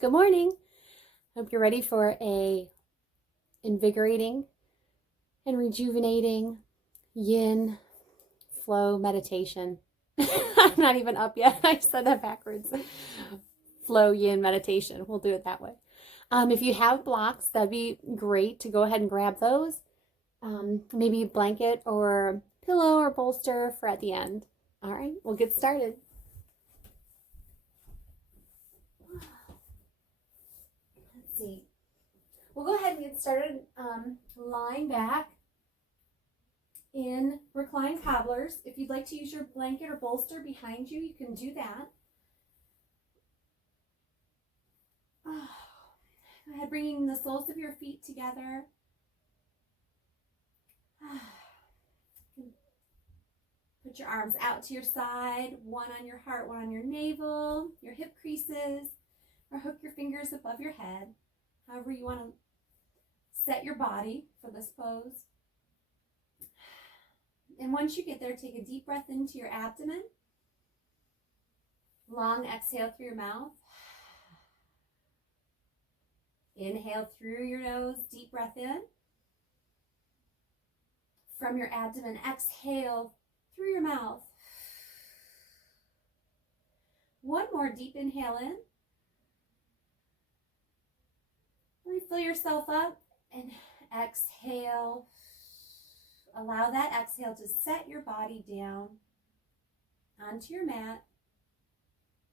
Good morning. Hope you're ready for a invigorating and rejuvenating yin flow meditation. I'm not even up yet. I said that backwards. Flow yin meditation. We'll do it that way. If you have blocks, that'd be great to go ahead and grab those. Maybe a blanket or pillow or bolster for at the end. All right, we'll get started. Let's see. We'll go ahead and get started lying back in reclined cobblers. If you'd like to use your blanket or bolster behind you, you can do that. Go ahead, bringing the soles of your feet together. Put your arms out to your side, one on your heart, one on your navel, your hip creases, or hook your fingers above your head. However you want to set your body for this pose. And once you get there, take a deep breath into your abdomen. Long exhale through your mouth. Inhale through your nose, deep breath in. From your abdomen, exhale through your mouth. One more deep inhale in. Refill yourself up and exhale. Allow that exhale to set your body down onto your mat.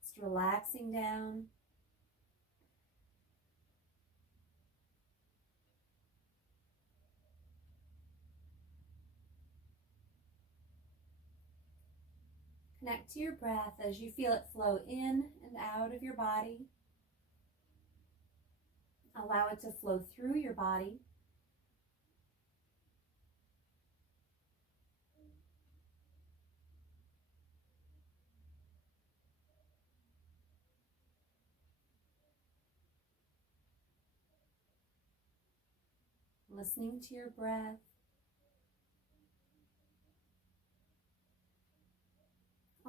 Just relaxing down. Connect to your breath as you feel it flow in and out of your body. Allow it to flow through your body. Listening to your breath.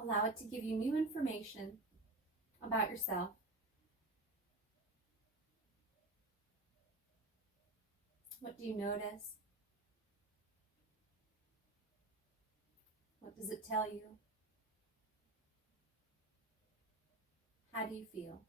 Allow it to give you new information about yourself. What do you notice? What does it tell you? How do you feel?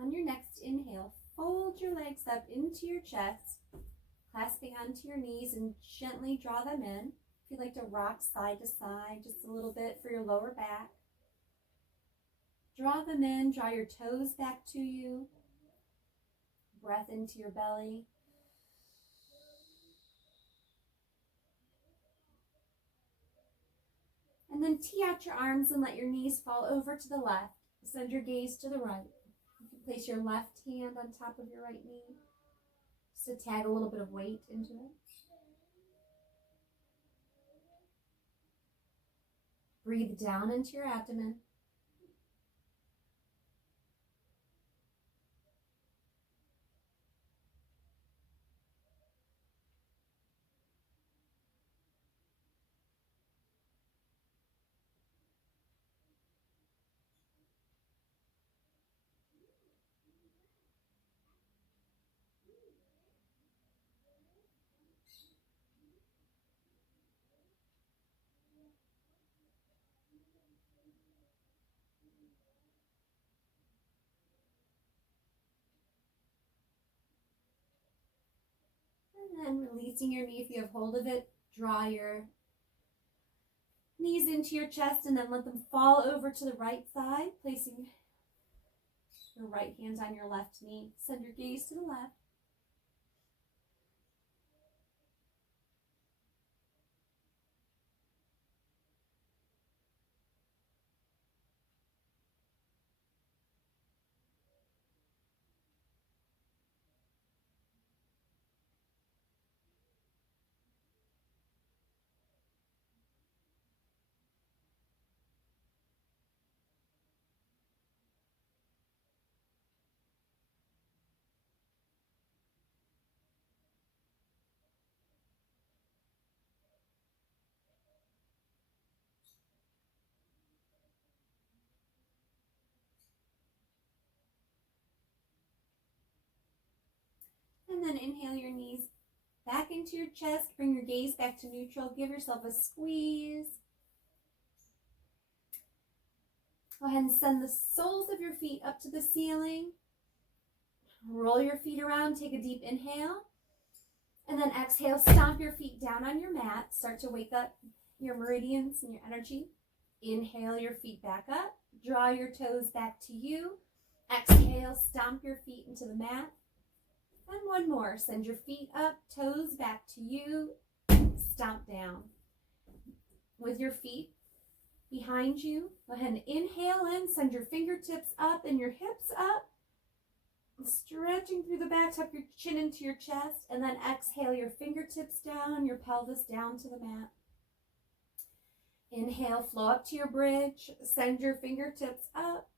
On your next inhale, fold your legs up into your chest, clasping onto your knees, and gently draw them in. If you'd like to rock side to side just a little bit for your lower back. Draw them in, draw your toes back to you. Breath into your belly. And then tee out your arms and let your knees fall over to the left. Send your gaze to the right. You can place your left hand on top of your right knee, just to tag a little bit of weight into it. Breathe down into your abdomen. And then releasing your knee if you have hold of it. Draw your knees into your chest and then let them fall over to the right side, placing your right hand on your left knee. Send your gaze to the left. And then inhale your knees back into your chest. Bring your gaze back to neutral. Give yourself a squeeze. Go ahead and send the soles of your feet up to the ceiling. Roll your feet around. Take a deep inhale. And then exhale, stomp your feet down on your mat. Start to wake up your meridians and your energy. Inhale your feet back up. Draw your toes back to you. Exhale, stomp your feet into the mat. And one more. Send your feet up, toes back to you. Stomp down. With your feet behind you, go ahead and inhale in. Send your fingertips up and your hips up. Stretching through the back, tuck your chin into your chest, and then exhale your fingertips down, your pelvis down to the mat. Inhale, flow up to your bridge, send your fingertips up,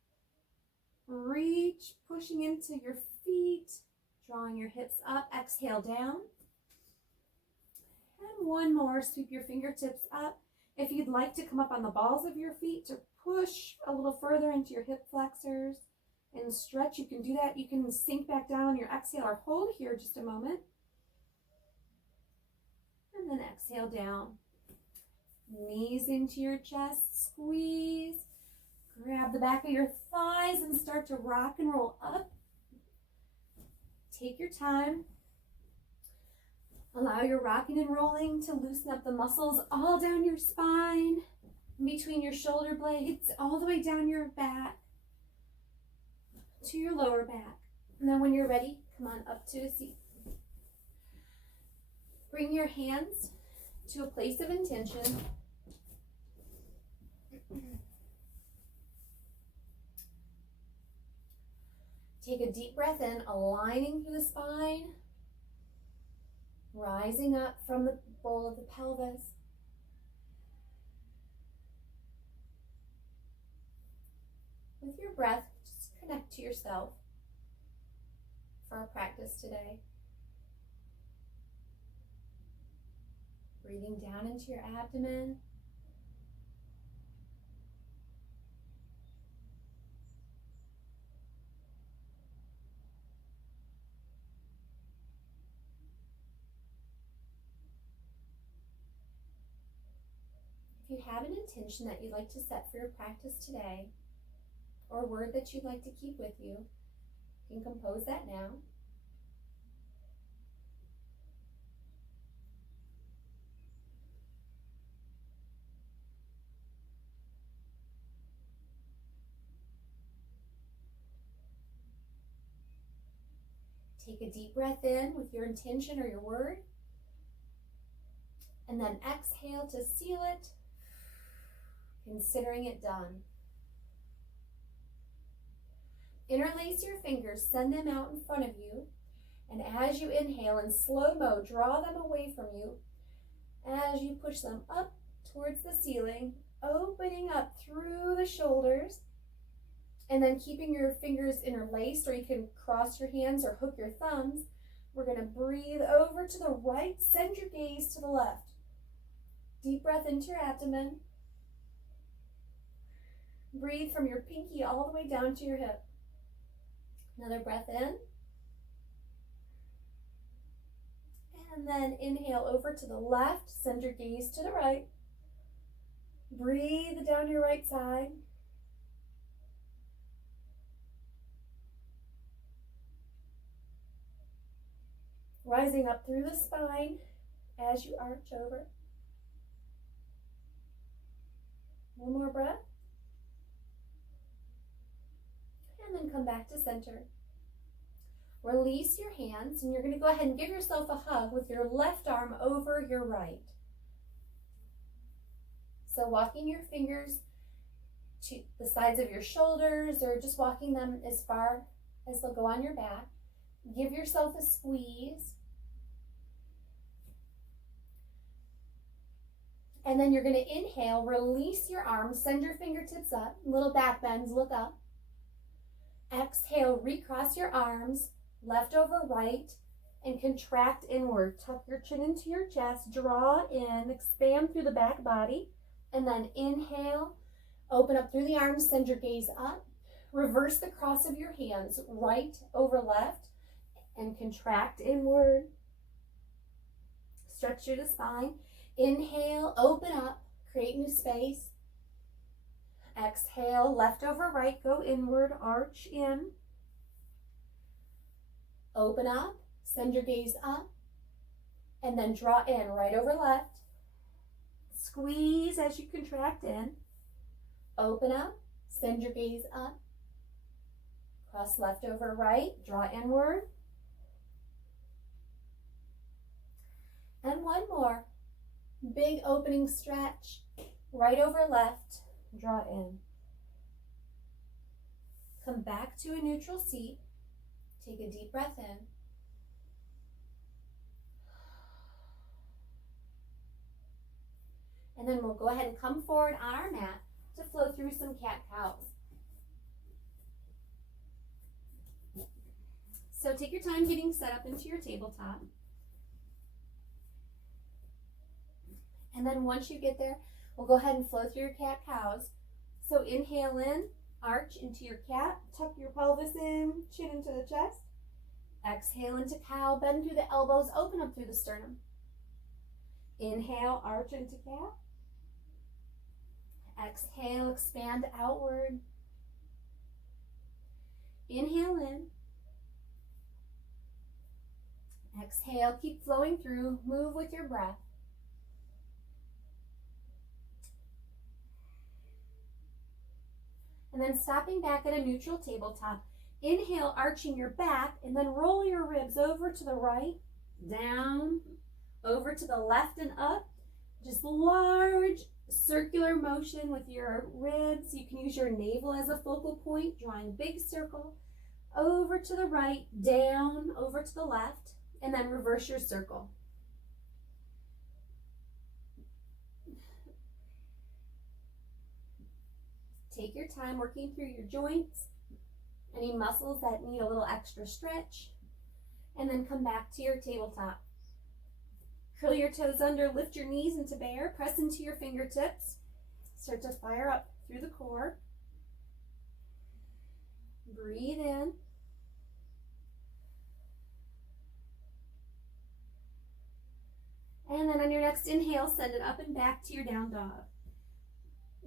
reach, pushing into your feet, drawing your hips up, exhale down. And one more, sweep your fingertips up. If you'd like to come up on the balls of your feet to push a little further into your hip flexors, and stretch, you can do that. You can sink back down on your exhale or hold here just a moment. And then exhale down. Knees into your chest, squeeze. Grab the back of your thighs and start to rock and roll up. Take your time. Allow your rocking and rolling to loosen up the muscles all down your spine, between your shoulder blades, all the way down your back, to your lower back. And then when you're ready, come on up to a seat. Bring your hands to a place of intention. Take a deep breath in, aligning through the spine, rising up from the bowl of the pelvis. With your breath, just connect to yourself for our practice today. Breathing down into your abdomen. If you have an intention that you'd like to set for your practice today, or a word that you'd like to keep with you, you can compose that now. Take a deep breath in with your intention or your word, and then exhale to seal it, considering it done. Interlace your fingers, send them out in front of you, and as you inhale in slow-mo, draw them away from you as you push them up towards the ceiling, opening up through the shoulders, and then keeping your fingers interlaced, or you can cross your hands or hook your thumbs. We're going to breathe over to the right, send your gaze to the left. Deep breath into your abdomen. Breathe from your pinky all the way down to your hip. Another breath in. And then inhale over to the left, send your gaze to the right. Breathe down your right side. rising up through the spine as you arch over. One more breath. And then come back to center. Release your hands, and you're going to go ahead and give yourself a hug with your left arm over your right. So walking your fingers to the sides of your shoulders, or just walking them as far as they'll go on your back. Give yourself a squeeze. And then you're going to inhale, release your arms, send your fingertips up, little back bends, look up. Exhale, recross your arms, left over right, and contract inward. Tuck your chin into your chest, draw in, expand through the back body, and then inhale, open up through the arms, send your gaze up. Reverse the cross of your hands, right over left, and contract inward. Stretch through the spine. Inhale, open up, create new space. Exhale, left over right, go inward, arch in. Open up, send your gaze up, and then draw in, right over left. Squeeze as you contract in. Open up, send your gaze up. Cross left over right, draw inward. And one more. Big opening stretch, right over left, draw in. Come back to a neutral seat. Take a deep breath in. And then we'll go ahead and come forward on our mat to flow through some cat-cows. So take your time getting set up into your tabletop. And then once you get there, we'll go ahead and flow through your cat-cows. So inhale in, arch into your cat, tuck your pelvis in, chin into the chest. Exhale into cow, bend through the elbows, open up through the sternum. Inhale, arch into cat. Exhale, expand outward. Inhale in. Exhale, keep flowing through, move with your breath. And then stopping back at a neutral tabletop. Inhale, arching your back, and then roll your ribs over to the right, down, over to the left and up. Just large circular motion with your ribs. You can use your navel as a focal point, drawing big circle. Over to the right, down, over to the left, and then reverse your circle. Take your time working through your joints, any muscles that need a little extra stretch, and then come back to your tabletop. Curl your toes under, lift your knees into bear, press into your fingertips. Start to fire up through the core. Breathe in. And then on your next inhale, send it up and back to your down dog.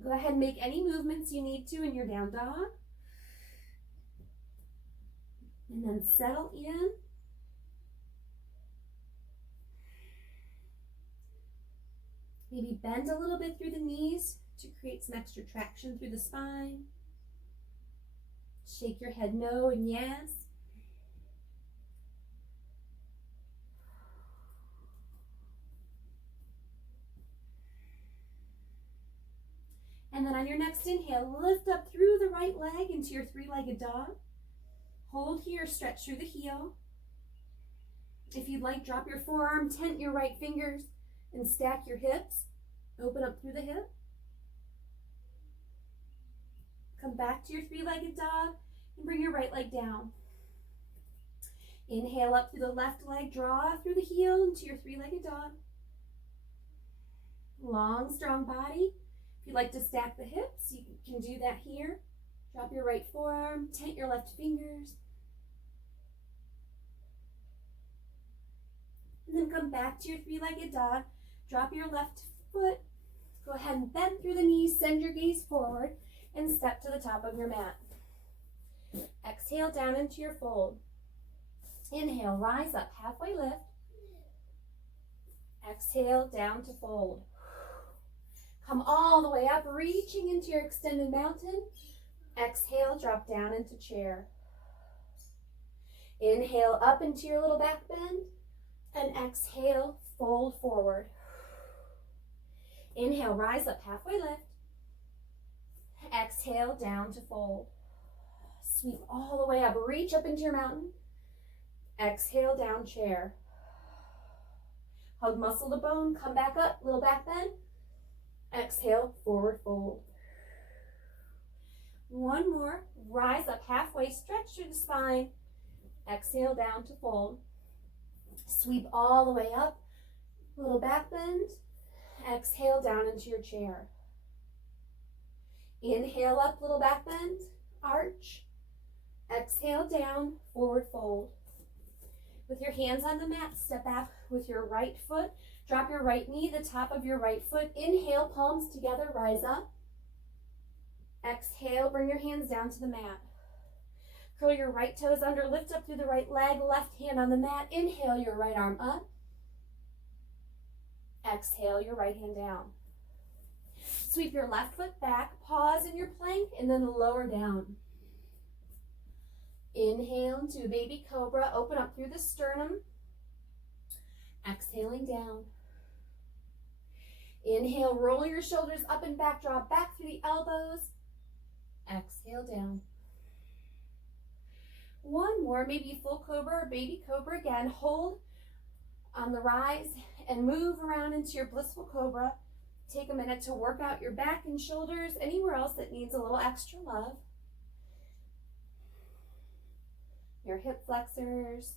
Go ahead and make any movements you need to in your down dog. And then settle in. Maybe bend a little bit through the knees to create some extra traction through the spine. Shake your head no and yes. And then on your next inhale, lift up through the right leg into your three-legged dog. Hold here, stretch through the heel. If you'd like, drop your forearm, tent your right fingers, and stack your hips. Open up through the hip. Come back to your three-legged dog and bring your right leg down. Inhale up through the left leg, draw through the heel into your three-legged dog. Long, strong body. If you'd like to stack the hips, you can do that here. Drop your right forearm, tent your left fingers. And then come back to your three-legged dog. Drop your left foot. Go ahead and bend through the knees, send your gaze forward, and step to the top of your mat. Exhale down into your fold. Inhale, rise up, halfway lift. Exhale, down to fold. Come all the way up, reaching into your extended mountain. Exhale, drop down into chair. Inhale, up into your little back bend. And exhale, fold forward. Inhale, rise up, halfway lift. Exhale, down to fold. Sweep all the way up, reach up into your mountain. Exhale, down chair. Hug muscle to bone, come back up, little back bend. Exhale, forward fold. One more, rise up halfway, stretch through the spine. Exhale, down to fold. Sweep all the way up, little back bend. Exhale, down into your chair. Inhale up, little back bend, arch. Exhale, down, forward fold. With your hands on the mat, step back with your right foot. Drop your right knee, the top of your right foot. Inhale, palms together, rise up. Exhale, bring your hands down to the mat. Curl your right toes under, lift up through the right leg, left hand on the mat. Inhale, your right arm up. Exhale, your right hand down. Sweep your left foot back, pause in your plank, and then lower down. Inhale into a baby cobra, open up through the sternum. Exhaling down. Inhale, roll your shoulders up and back, draw back through the elbows. Exhale down. One more, maybe full cobra or baby cobra again. Hold on the rise and move around into your blissful cobra. Take a minute to work out your back and shoulders, anywhere else that needs a little extra love. Your hip flexors,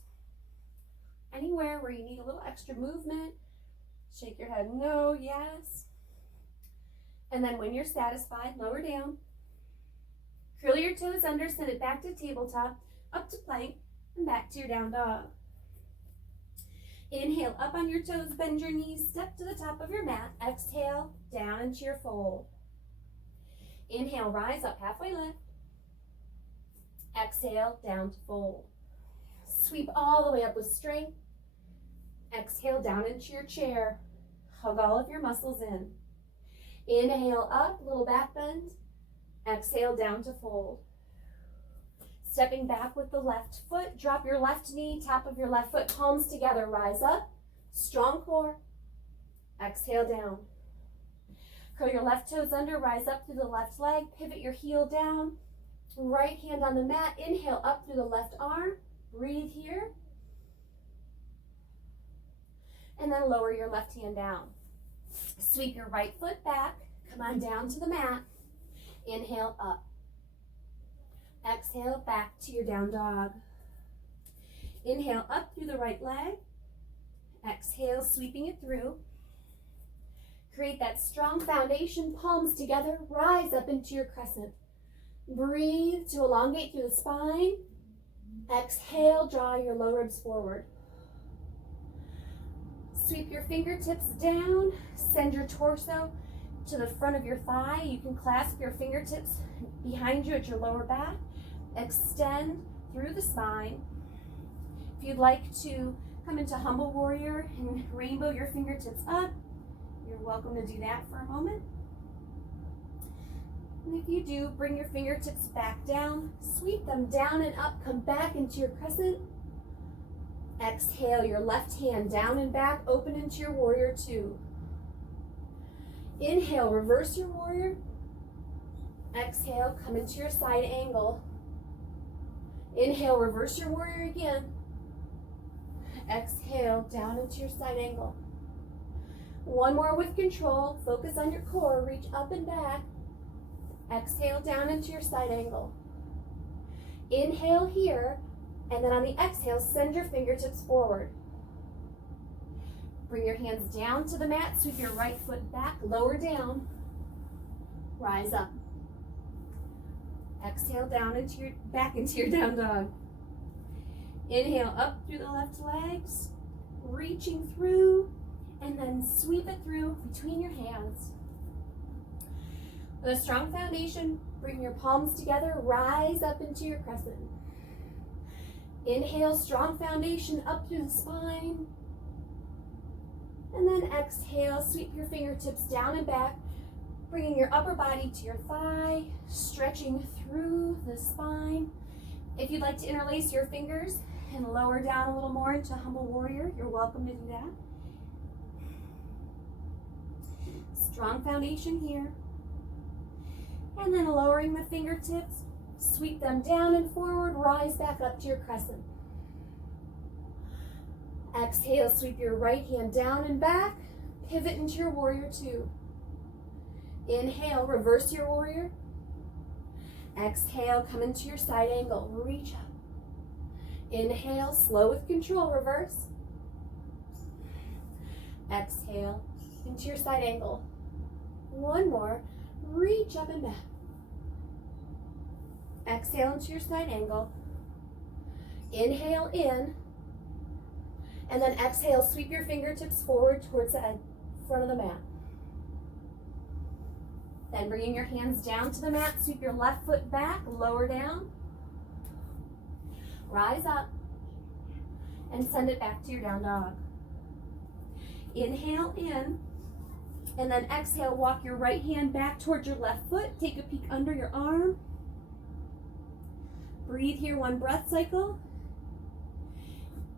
anywhere where you need a little extra movement. Shake your head no, yes. And then when you're satisfied, lower down. Curl your toes under, send it back to tabletop, up to plank, and back to your down dog. Inhale, up on your toes, bend your knees, step to the top of your mat. Exhale, down into your fold. Inhale, rise up, halfway lift. Exhale, down to fold. Sweep all the way up with strength. Exhale, down into your chair. Hug all of your muscles in. Inhale up, little back bend. Exhale, down to fold. Stepping back with the left foot, drop your left knee, top of your left foot, palms together, rise up. Strong core. Exhale, down. Curl your left toes under, rise up through the left leg, pivot your heel down. Right hand on the mat, inhale up through the left arm. Breathe here. And then lower your left hand down. Sweep your right foot back. Come on down to the mat. Inhale up. Exhale back to your down dog. Inhale up through the right leg. Exhale, sweeping it through. Create that strong foundation, palms together. Rise up into your crescent. Breathe to elongate through the spine. Exhale, draw your low ribs forward. Sweep your fingertips down. Send your torso to the front of your thigh. You can clasp your fingertips behind you at your lower back. Extend through the spine. If you'd like to come into humble warrior and rainbow your fingertips up, you're welcome to do that for a moment. And if you do, bring your fingertips back down, sweep them down and up, come back into your crescent. Exhale your left hand down and back, open into your warrior two. Inhale, reverse your warrior. Exhale, come into your side angle. Inhale, reverse your warrior again. Exhale, down into your side angle. One more with control. Focus on your core, reach up and back. Exhale, down into your side angle. Inhale here, and then on the exhale, send your fingertips forward. Bring your hands down to the mat, sweep your right foot back, lower down, rise up. Exhale down into your back into your down dog. Inhale up through the left legs, reaching through, and then sweep it through between your hands. With a strong foundation, bring your palms together, rise up into your crescent. Inhale, strong foundation up through the spine. And then exhale, sweep your fingertips down and back, bringing your upper body to your thigh, stretching through the spine. If you'd like to interlace your fingers and lower down a little more into humble warrior, you're welcome to do that. Strong foundation here. And then lowering the fingertips, sweep them down and forward, rise back up to your crescent. Exhale, sweep your right hand down and back, pivot into your warrior two. Inhale, reverse your warrior. Exhale, come into your side angle, reach up. Inhale, slow with control, reverse. Exhale, into your side angle. One more, reach up and back. Exhale into your side angle. Inhale in. And then exhale, sweep your fingertips forward towards the front of the mat. Then bringing your hands down to the mat, sweep your left foot back, lower down. Rise up and send it back to your down dog. Inhale in, and then exhale, walk your right hand back towards your left foot. Take a peek under your arm. Breathe here, one breath cycle.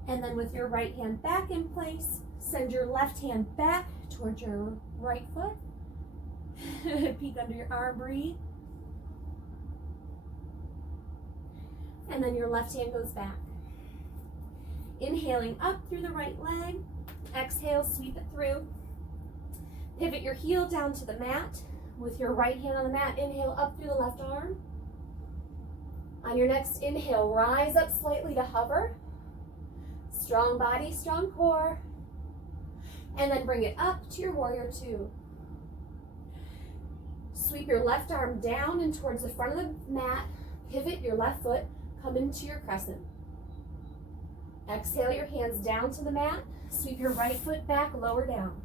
And then with your right hand back in place, send your left hand back towards your right foot. Peek under your arm, breathe. And then your left hand goes back. Inhaling up through the right leg. Exhale, sweep it through. Pivot your heel down to the mat. With your right hand on the mat, inhale up through the left arm. On your next inhale, rise up slightly to hover. Strong body, strong core. And then bring it up to your warrior two. Sweep your left arm down and towards the front of the mat. Pivot your left foot, come into your crescent. Exhale your hands down to the mat. Sweep your right foot back, lower down.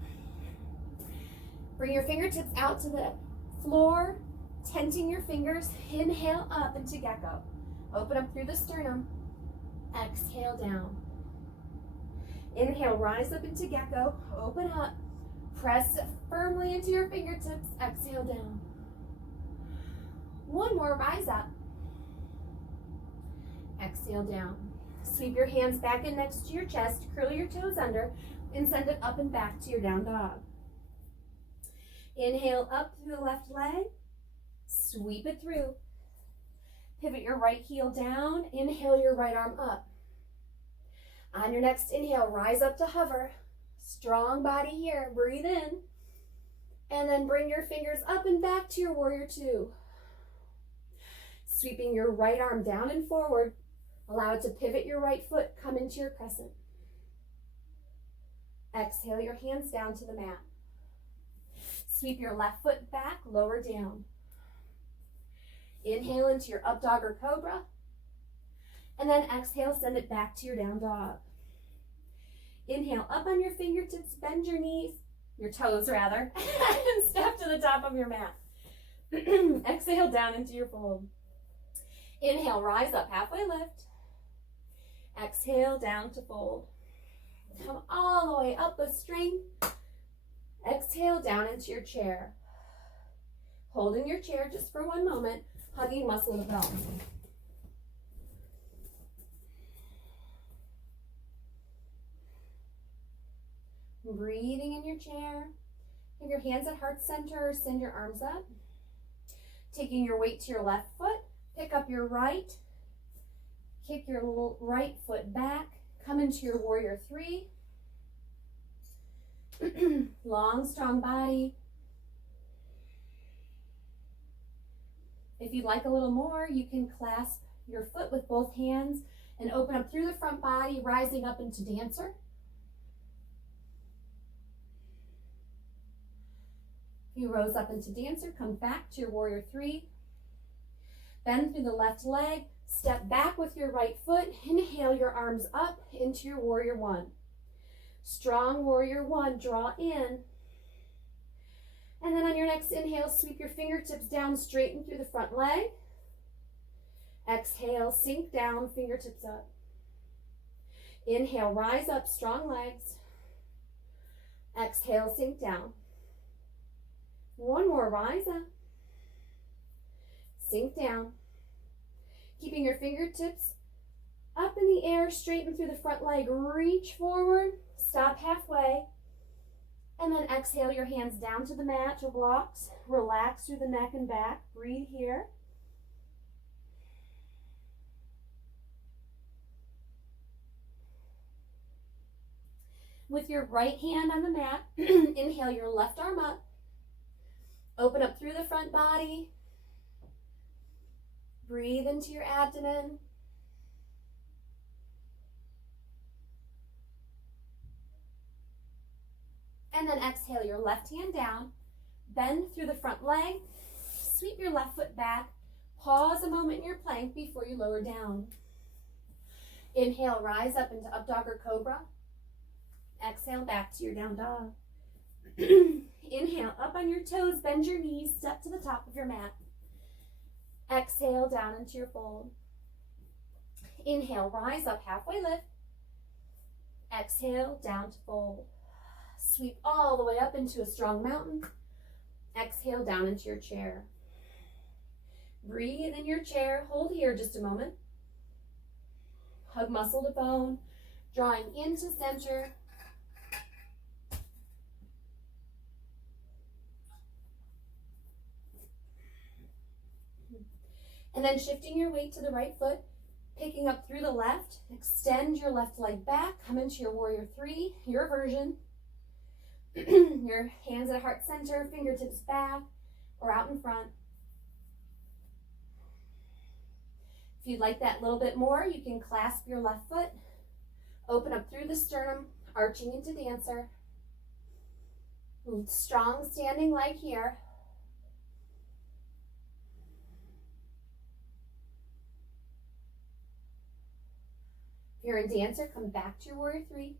Bring your fingertips out to the floor, tenting your fingers. Inhale up into gecko. Open up through the sternum. Exhale down. Inhale, rise up into gecko. Open up. Press firmly into your fingertips. Exhale down. One more, rise up. Exhale down. Sweep your hands back in next to your chest. Curl your toes under and send it up and back to your down dog. Inhale up through the left leg. Sweep it through. Pivot your right heel down. Inhale your right arm up. On your next inhale, rise up to hover. Strong body here. Breathe in. And then bring your fingers up and back to your warrior two. Sweeping your right arm down and forward. Allow it to pivot your right foot. Come into your crescent. Exhale your hands down to the mat. Sweep your left foot back, lower down. Inhale into your up dog or cobra. And then exhale, send it back to your down dog. Inhale up on your fingertips, bend your knees, your toes rather, and step to the top of your mat. Exhale down into your fold. Inhale, rise up, halfway lift. Exhale down to fold. Come all the way up with strength. Exhale down into your chair. Hold in your chair just for one moment, hugging muscle to belt. Breathing in your chair. Have your hands at heart center or send your arms up. Taking your weight to your left foot, pick up your right, kick your right foot back, come into your warrior three. Long, strong body. If you'd like a little more, you can clasp your foot with both hands and open up through the front body, rising up into dancer. If you rose up into dancer, come back to your warrior three. Bend through the left leg, step back with your right foot, inhale your arms up into your warrior one. Strong warrior one, draw in. And then on your next inhale, sweep your fingertips down, straighten through the front leg. Exhale, sink down, fingertips up. Inhale, rise up, strong legs. Exhale, sink down. One more, rise up. Sink down. Keeping your fingertips up in the air, straighten through the front leg. Reach forward, stop halfway. And then exhale your hands down to the mat or blocks. Relax through the neck and back. Breathe here. With your right hand on the mat, inhale your left arm up. Open up through the front body. Breathe into your abdomen. And then exhale your left hand down. Bend through the front leg. Sweep your left foot back. Pause a moment in your plank before you lower down. Inhale, rise up into up dog or cobra. Exhale, back to your down dog. Inhale, up on your toes, bend your knees, step to the top of your mat. Exhale, down into your fold. Inhale, rise up, halfway lift. Exhale, down to fold. Sweep all the way up into a strong mountain. Exhale, down into your chair. Breathe in your chair. Hold here just a moment. Hug muscle to bone, drawing into center. And then shifting your weight to the right foot, picking up through the left, extend your left leg back, come into your warrior three, your version. Your hands at heart center, fingertips back or out in front. If you'd like that a little bit more, you can clasp your left foot, open up through the sternum, arching into dancer. Strong standing leg here. If you're in dancer, come back to your warrior three.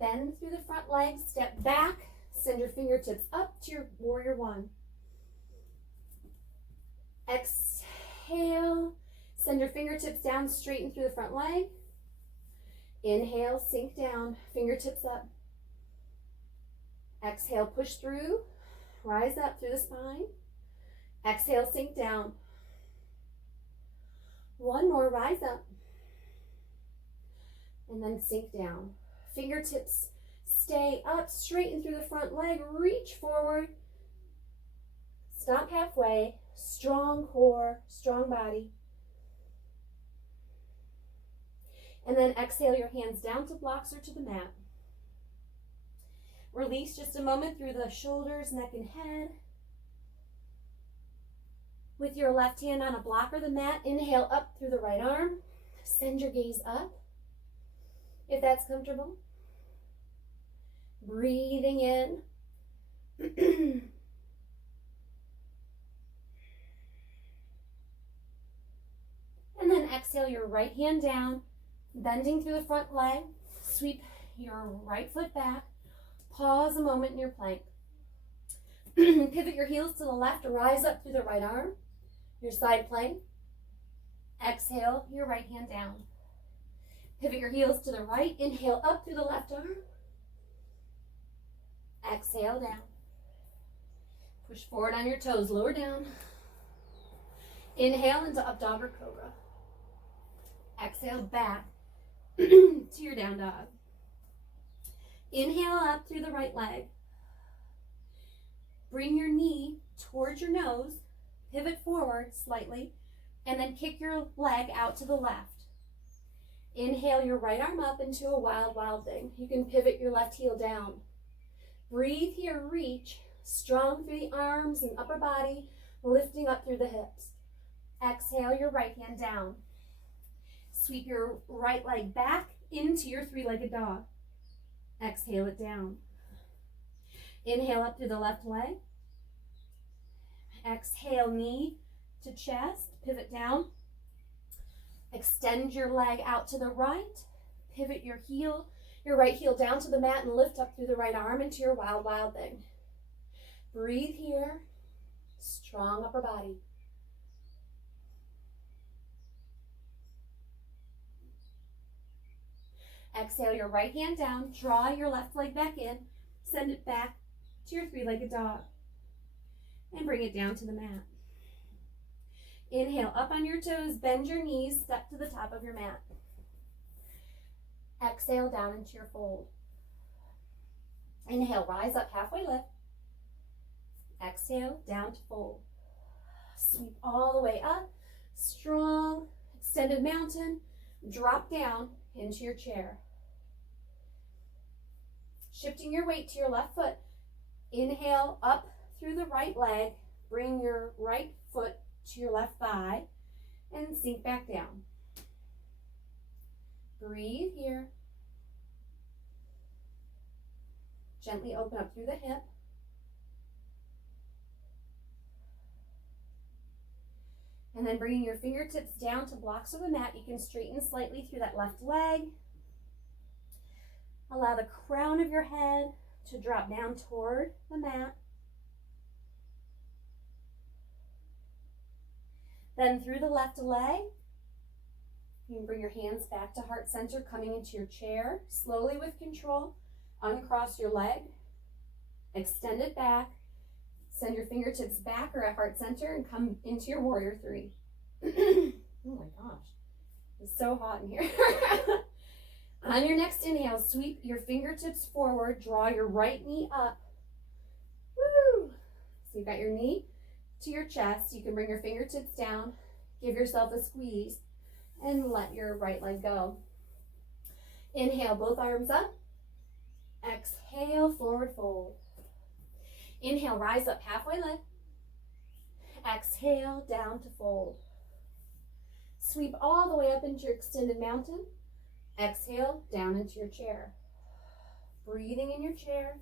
Bend through the front leg, step back, send your fingertips up to your warrior one. Exhale, send your fingertips down, straighten through the front leg. Inhale, sink down, fingertips up. Exhale, push through, rise up through the spine. Exhale, sink down. One more, rise up. And then sink down. Fingertips stay up, straighten through the front leg, reach forward. Stop halfway, strong core, strong body. And then exhale your hands down to blocks or to the mat. Release just a moment through the shoulders, neck, and head. With your left hand on a block or the mat, inhale up through the right arm. Send your gaze up, if that's comfortable. Breathing in. And then exhale your right hand down, bending through the front leg. Sweep your right foot back. Pause a moment in your plank. Pivot your heels to the left, rise up through the right arm. Your side plank. Exhale your right hand down. Pivot your heels to the right. Inhale up through the left arm. Exhale down. Push forward on your toes, lower down. Inhale into up dog or cobra. Exhale back to your down dog. Inhale up through the right leg. Bring your knee towards your nose, pivot forward slightly, and then kick your leg out to the left. Inhale your right arm up into a wild, wild thing. You can pivot your left heel down. Breathe here, reach, strong through the arms and upper body, lifting up through the hips. Exhale your right hand down. Sweep your right leg back into your three-legged dog. Exhale it down. Inhale up through the left leg. Exhale, knee to chest, pivot down. Extend your leg out to the right. Pivot your heel, your right heel down to the mat and lift up through the right arm into your wild, wild thing. Breathe here. Strong upper body. Exhale your right hand down, draw your left leg back in, send it back to your three-legged dog, and bring it down to the mat. Inhale, up on your toes, bend your knees, step to the top of your mat. Exhale down into your fold. Inhale, rise up, halfway lift. Exhale, down to fold. Sweep all the way up, strong, extended mountain, drop down into your chair. Shifting your weight to your left foot. Inhale, up through the right leg, bring your right foot to your left thigh, and sink back down. Breathe here. Gently open up through the hip. And then bringing your fingertips down to blocks of the mat, you can straighten slightly through that left leg. Allow the crown of your head to drop down toward the mat. Then through the left leg, you can bring your hands back to heart center, coming into your chair. Slowly with control, uncross your leg, extend it back, send your fingertips back or at heart center and come into your warrior three. Oh my gosh, it's so hot in here. On your next inhale, sweep your fingertips forward, draw your right knee up. Woo! So you've got your knee to your chest. You can bring your fingertips down, give yourself a squeeze, and let your right leg go. Inhale, both arms up. Exhale, forward fold. Inhale, rise up, halfway lift. Exhale, down to fold. Sweep all the way up into your extended mountain. Exhale, down into your chair. Breathing in your chair.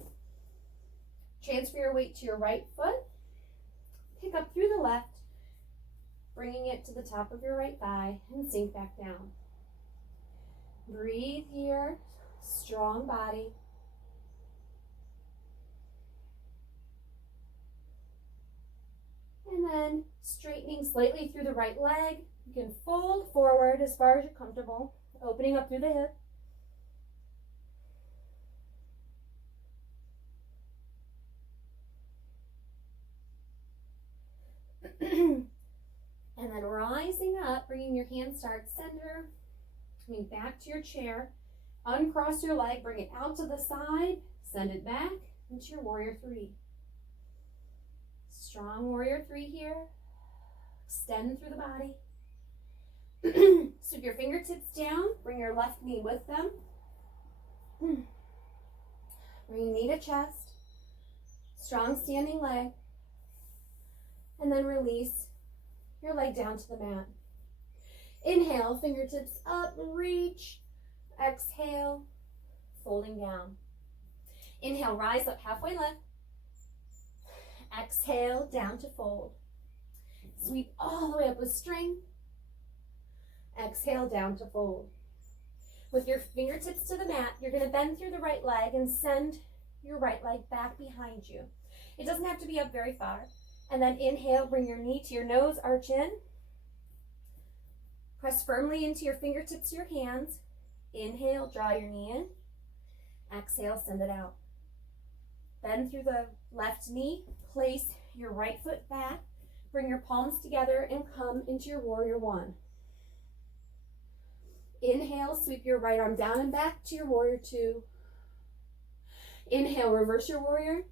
Transfer your weight to your right foot. Pick up through the left, bringing it to the top of your right thigh and sink back down. Breathe here, strong body. And then straightening slightly through the right leg. You can fold forward as far as you're comfortable, opening up through the hip. And then rising up, bringing your hands to heart center, coming back to your chair. Uncross your leg, bring it out to the side, send it back into your warrior three. Strong warrior three here. Extend through the body. Sweep your fingertips down, bring your left knee with them. Bring knee to chest. Strong standing leg. And then release your leg down to the mat. Inhale, fingertips up, reach. Exhale, folding down. Inhale, rise up, halfway lift. Exhale, down to fold. Sweep all the way up with strength. Exhale, down to fold. With your fingertips to the mat, you're going to bend through the right leg and send your right leg back behind you. It doesn't have to be up very far. And then inhale, bring your knee to your nose, arch in. Press firmly into your fingertips, your hands. Inhale, draw your knee in. Exhale, send it out. Bend through the left knee, place your right foot back, bring your palms together and come into your warrior one. Inhale, sweep your right arm down and back to your warrior two. Inhale, reverse your warrior.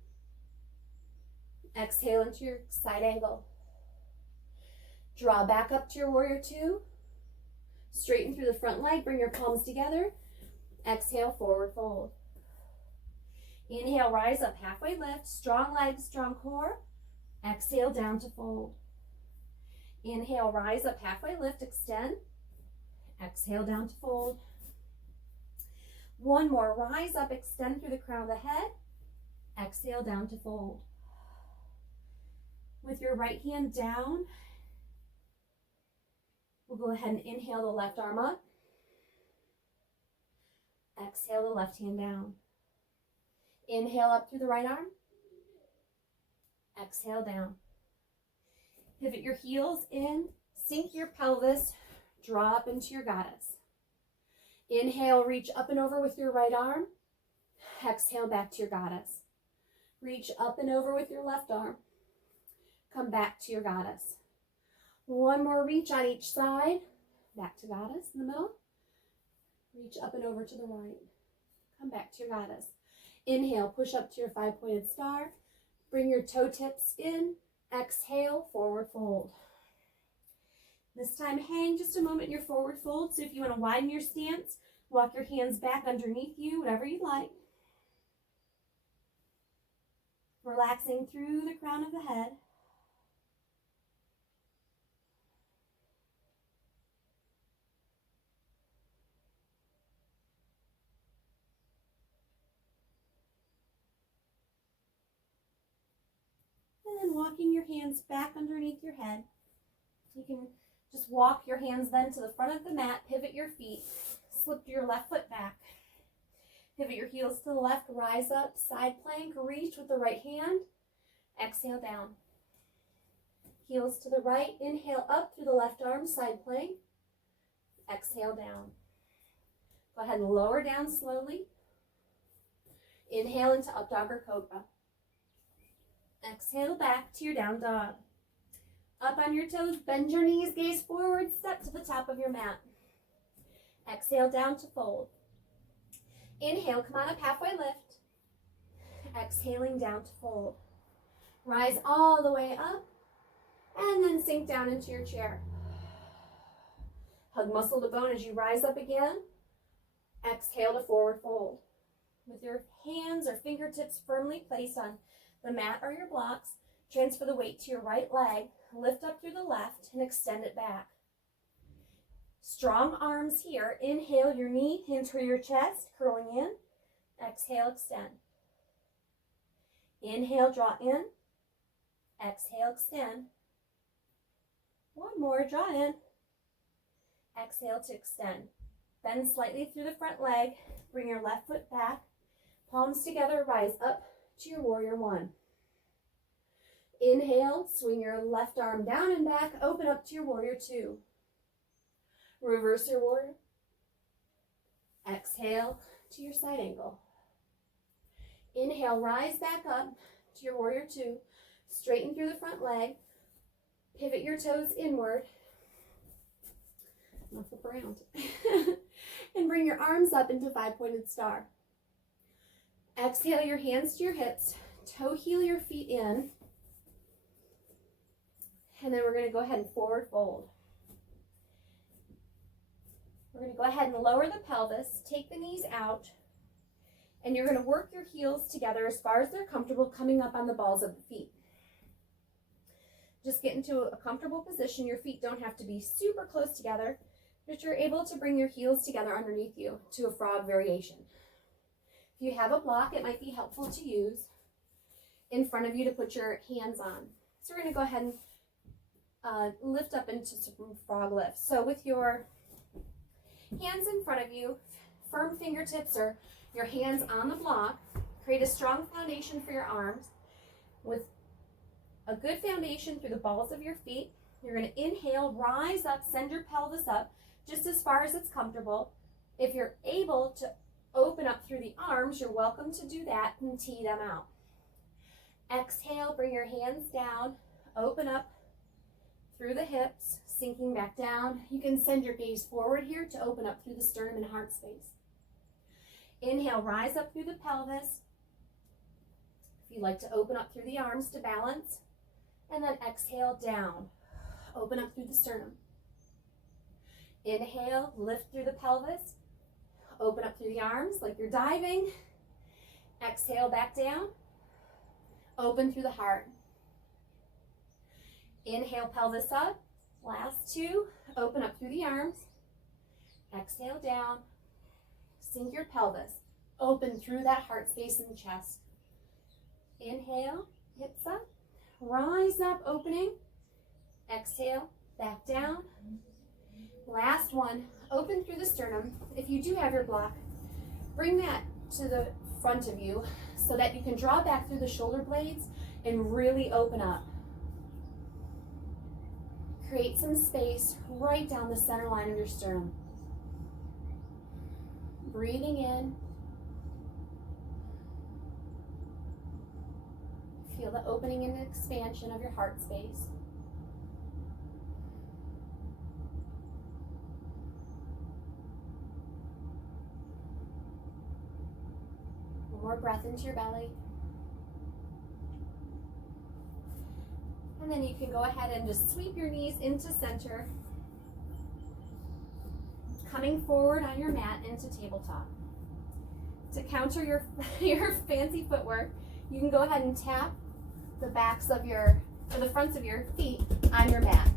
Exhale into your side angle. Draw back up to your warrior two. Straighten through the front leg, bring your palms together. Exhale, forward fold. Inhale, rise up, halfway lift, strong legs, strong core. Exhale, down to fold. Inhale, rise up, halfway lift, extend. Exhale, down to fold. One more, rise up, extend through the crown of the head. Exhale, down to fold. With your right hand down, we'll go ahead and inhale the left arm up. Exhale the left hand down. Inhale up through the right arm. Exhale down. Pivot your heels in, sink your pelvis, draw up into your goddess. Inhale, reach up and over with your right arm. Exhale, back to your goddess. Reach up and over with your left arm. Come back to your goddess. One more reach on each side. Back to goddess in the middle. Reach up and over to the right. Come back to your goddess. Inhale, push up to your 5-pointed star. Bring your toe tips in. Exhale, forward fold. This time, hang just a moment in your forward fold. So if you want to widen your stance, walk your hands back underneath you, whatever you like. Relaxing through the crown of the head. And then walking your hands back underneath your head. You can just walk your hands then to the front of the mat, pivot your feet, slip your left foot back. Pivot your heels to the left, rise up, side plank, reach with the right hand. Exhale down. Heels to the right, inhale up through the left arm, side plank. Exhale down. Go ahead and lower down slowly. Inhale into up dog or cobra. Exhale back to your down dog. Up on your toes, bend your knees, gaze forward, step to the top of your mat. Exhale down to fold. Inhale, come on up, halfway lift. Exhaling down to fold. Rise all the way up, and then sink down into your chair. Hug muscle to bone as you rise up again. Exhale to forward fold. With your hands or fingertips firmly placed on the mat or your blocks, transfer the weight to your right leg, lift up through the left, and extend it back. Strong arms here. Inhale your knee into your chest, curling in. Exhale, extend. Inhale, draw in. Exhale, extend. One more, draw in. Exhale to extend. Bend slightly through the front leg. Bring your left foot back. Palms together, rise up to your warrior one. Inhale, swing your left arm down and back, open up to your warrior two. Reverse your warrior. Exhale to your side angle. Inhale, rise back up to your warrior two. Straighten through the front leg. Pivot your toes inward. Now flip around. And bring your arms up into 5-pointed star. Exhale your hands to your hips. Toe heel your feet in. And then we're going to go ahead and forward fold. We're going to go ahead and lower the pelvis, take the knees out, and you're going to work your heels together as far as they're comfortable, coming up on the balls of the feet. Just get into a comfortable position. Your feet don't have to be super close together, but you're able to bring your heels together underneath you to a frog variation. If you have a block, it might be helpful to use in front of you to put your hands on. So we're going to go ahead and lift up into some frog lifts. So with your hands in front of you, firm fingertips or your hands on the block, create a strong foundation for your arms. With a good foundation through the balls of your feet, you're going to inhale, rise up, send your pelvis up just as far as it's comfortable. If you're able to open up through the arms, you're welcome to do that and tee them out. Exhale, bring your hands down, open up through the hips, sinking back down. You can send your gaze forward here to open up through the sternum and heart space. Inhale, rise up through the pelvis. If you'd like to open up through the arms to balance, and then exhale down, open up through the sternum. Inhale, lift through the pelvis, open up through the arms like you're diving. Exhale, back down, open through the heart. Inhale, pelvis up. Last two, open up through the arms. Exhale down, sink your pelvis, open through that heart space and chest. Inhale, hips up, rise up, opening. Exhale, back down. Last one, open through the sternum. If you do have your block, bring that to the front of you so that you can draw back through the shoulder blades and really open up. Create some space right down the center line of your sternum. Breathing in. Feel the opening and expansion of your heart space. One more breath into your belly. And then you can go ahead and just sweep your knees into center, coming forward on your mat into tabletop. To counter your fancy footwork, you can go ahead and tap the backs of the fronts of your feet on your mat.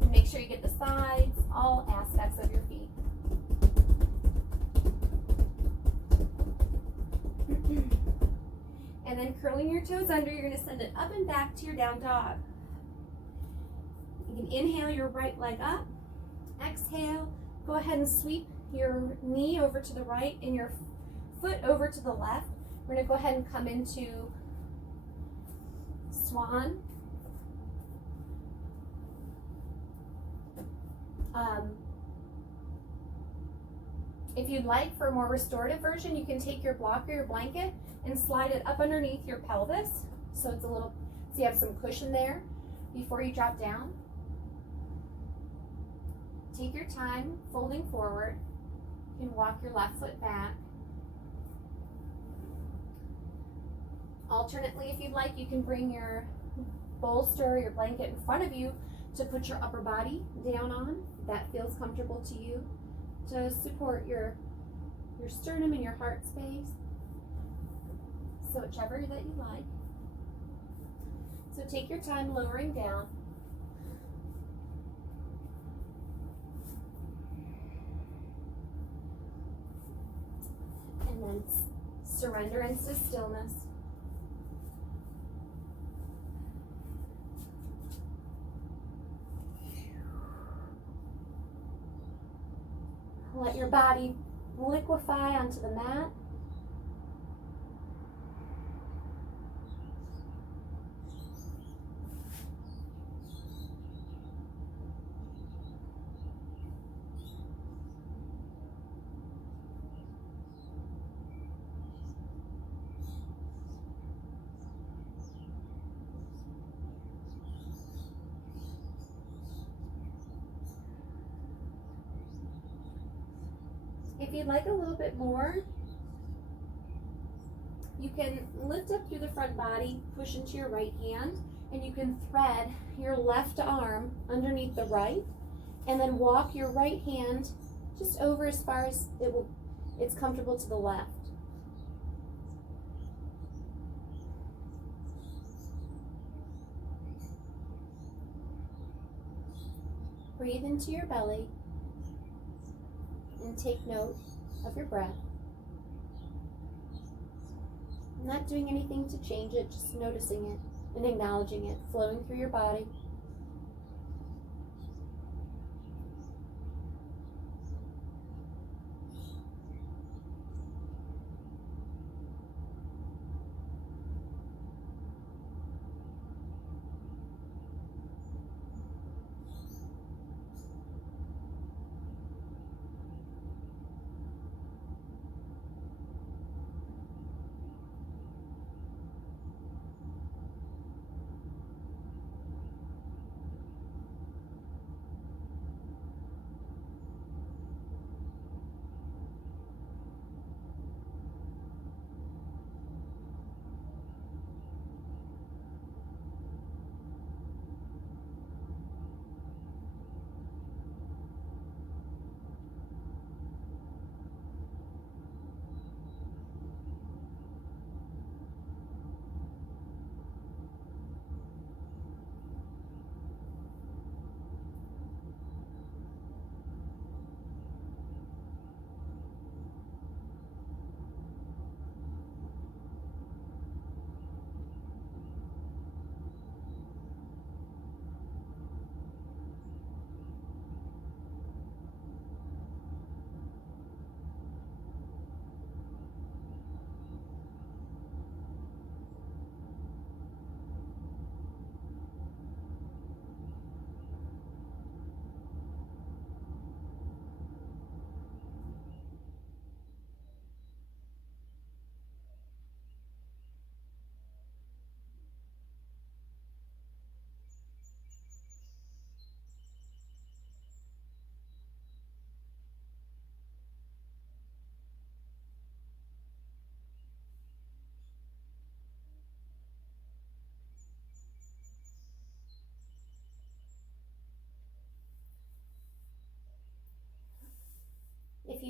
And make sure you get the sides, all aspects of your feet. And then curling your toes under, you're going to send it up and back to your down dog. You can inhale your right leg up. Exhale, go ahead and sweep your knee over to the right and your foot over to the left. We're going to go ahead and come into swan. If you'd like, for a more restorative version, you can take your block or your blanket and slide it up underneath your pelvis, so you have some cushion there before you drop down. Take your time folding forward. You can walk your left foot back. Alternately, if you'd like, you can bring your bolster or your blanket in front of you to put your upper body down on. If that feels comfortable to you, to support your sternum and your heart space. So whichever that you like. So take your time lowering down. And then surrender into stillness. Let your body liquefy onto the mat. If you'd like a little bit more, you can lift up through the front body, push into your right hand, and you can thread your left arm underneath the right, and then walk your right hand just over as far as it's comfortable to the left. Breathe into your belly and take note of your breath. I'm not doing anything to change it, just noticing it and acknowledging it flowing through your body.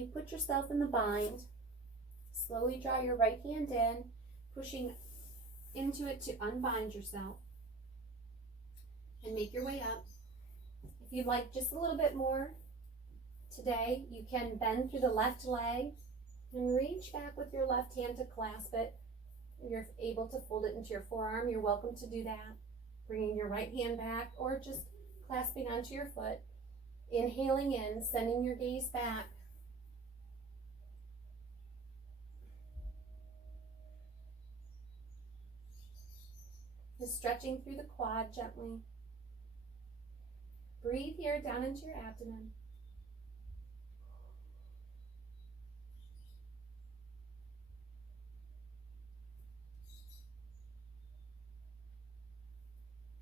you put yourself in the bind, slowly draw your right hand in, pushing into it to unbind yourself, and make your way up. If you'd like just a little bit more today, you can bend through the left leg and reach back with your left hand to clasp it. If you're able to fold it into your forearm, you're welcome to do that. Bringing your right hand back or just clasping onto your foot. Inhaling in, sending your gaze back. Just stretching through the quad gently. Breathe here down into your abdomen.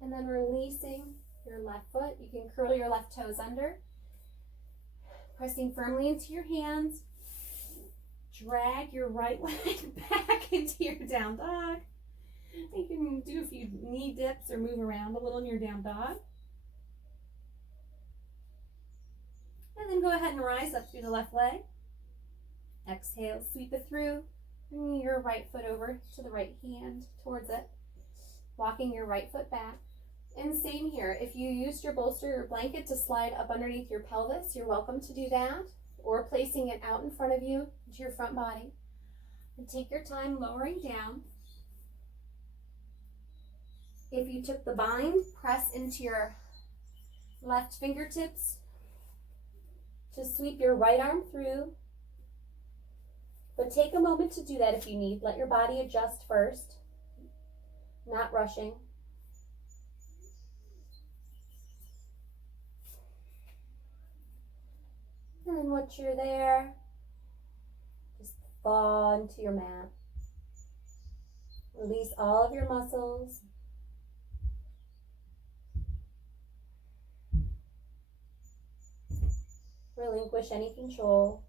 And then releasing your left foot. You can curl your left toes under. Pressing firmly into your hands. Drag your right leg back into your down dog. You can do a few knee dips or move around a little in your down dog. And then go ahead and rise up through the left leg. Exhale, sweep it through. Bringing your right foot over to the right hand towards it. Walking your right foot back. And same here, if you used your bolster or blanket to slide up underneath your pelvis, you're welcome to do that, or placing it out in front of you into your front body. And take your time lowering down. If you took the bind, press into your left fingertips to sweep your right arm through. But take a moment to do that if you need. Let your body adjust first, not rushing. And then once you're there, just fall into your mat. Release all of your muscles. Relinquish any control.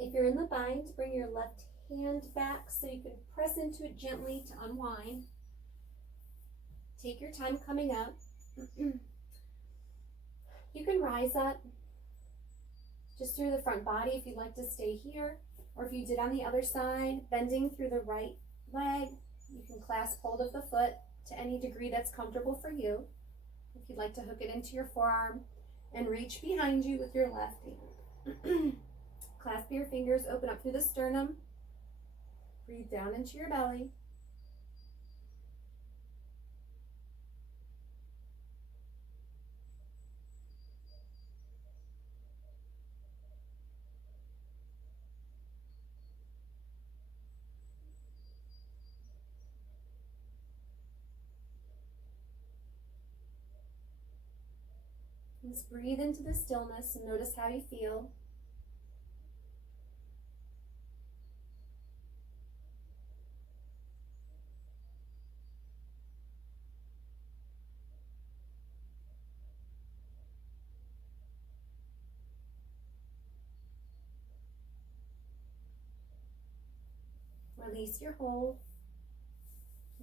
If you're in the bind, bring your left hand back so you can press into it gently to unwind. Take your time coming up. You can rise up just through the front body if you'd like to stay here, or if you did on the other side, bending through the right leg, You can clasp hold of the foot to any degree that's comfortable for you. If you'd like to hook it into your forearm and reach behind you with your left hand. Clasp your fingers, open up through the sternum. Breathe down into your belly. Just breathe into the stillness and notice how you feel. Release your hold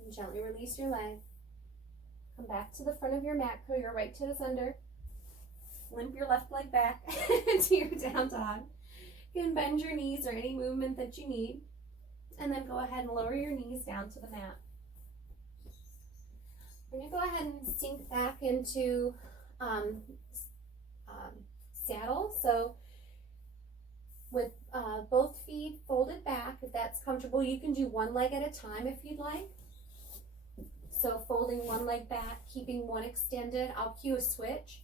and gently release your leg. Come back to the front of your mat, curl your right toes under. Limp your left leg back to your down dog. You can bend your knees or any movement that you need. And then go ahead and lower your knees down to the mat. We're going to go ahead and sink back into saddle. So with both feet folded back, if that's comfortable, you can do one leg at a time if you'd like. So folding one leg back, keeping one extended. I'll cue a switch.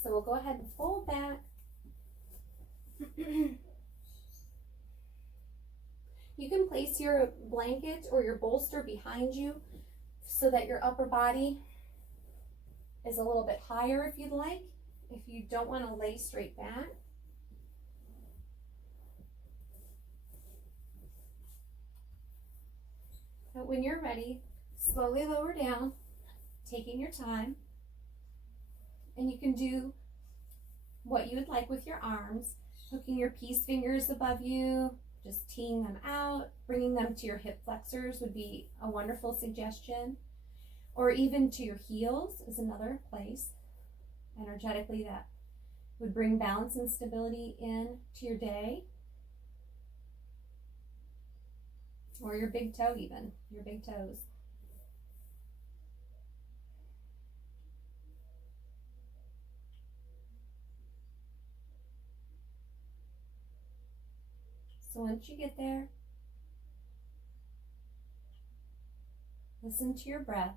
So we'll go ahead and fold back. You can place your blanket or your bolster behind you so that your upper body is a little bit higher if you'd like, if you don't want to lay straight back. But when you're ready, slowly lower down, taking your time. And you can do what you would like with your arms, hooking your peace fingers above you, just teeing them out, bringing them to your hip flexors would be a wonderful suggestion. Or even to your heels is another place energetically that would bring balance and stability in to your day. Or your big toe even, your big toes. So once you get there, listen to your breath.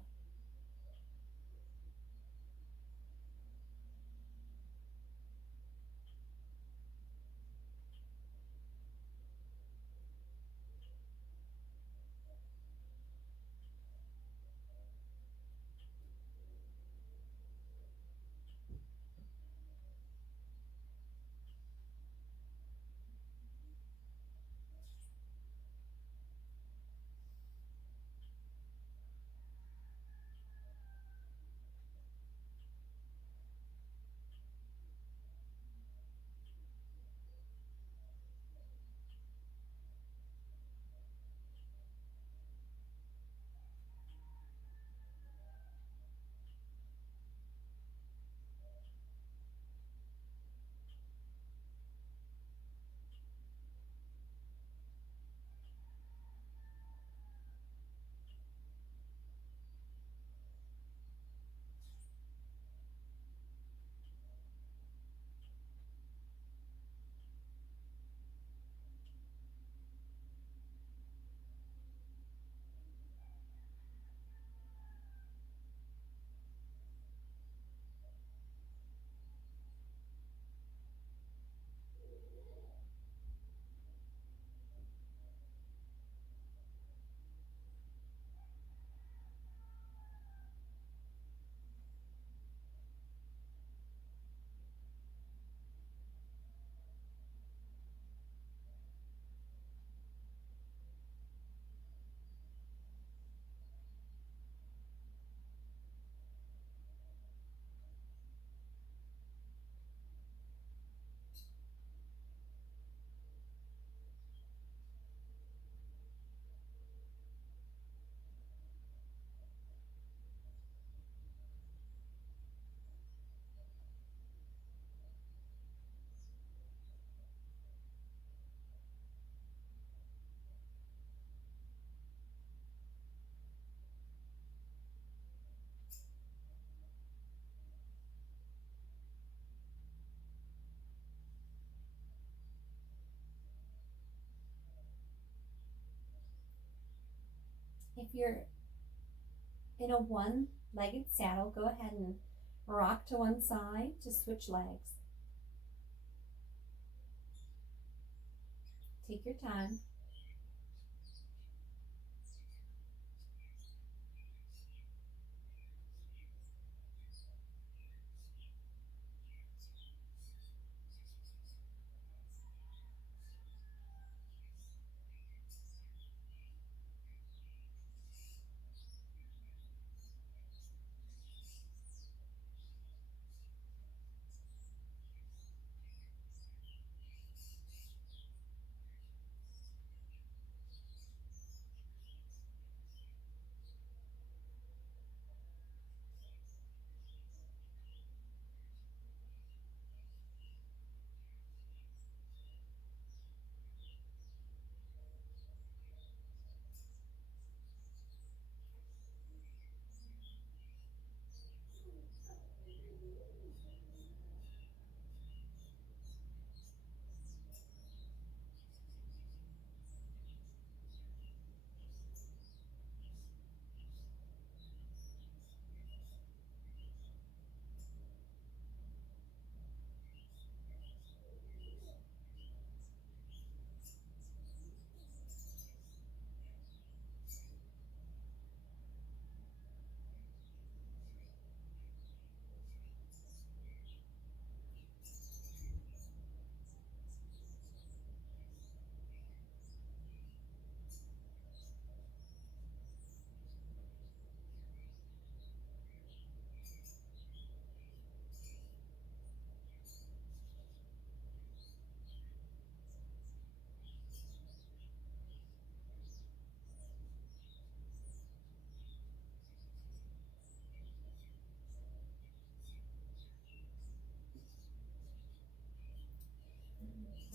If you're in a one-legged saddle, go ahead and rock to one side to switch legs. Take your time.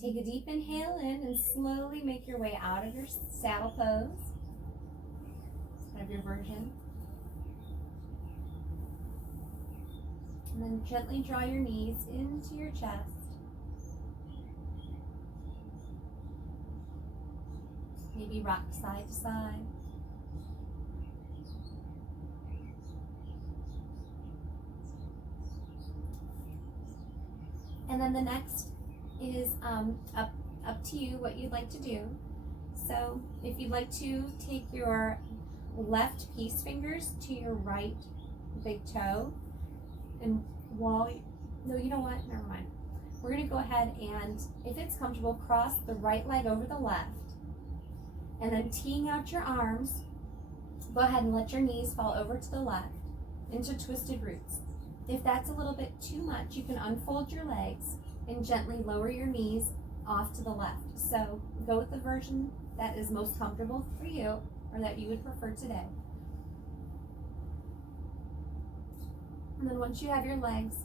Take a deep inhale in and slowly make your way out of your saddle pose, out of your version. And then gently draw your knees into your chest. Maybe rock side to side. And then the next is up to you what you'd like to do. So if you'd like to take your left peace fingers to your right big toe, and no, you know what, never mind. We're gonna go ahead and, if it's comfortable, cross the right leg over the left, and then teeing out your arms, go ahead and let your knees fall over to the left into twisted roots. If that's a little bit too much, you can unfold your legs and gently lower your knees off to the left. So go with the version that is most comfortable for you, or that you would prefer today. And then once you have your legs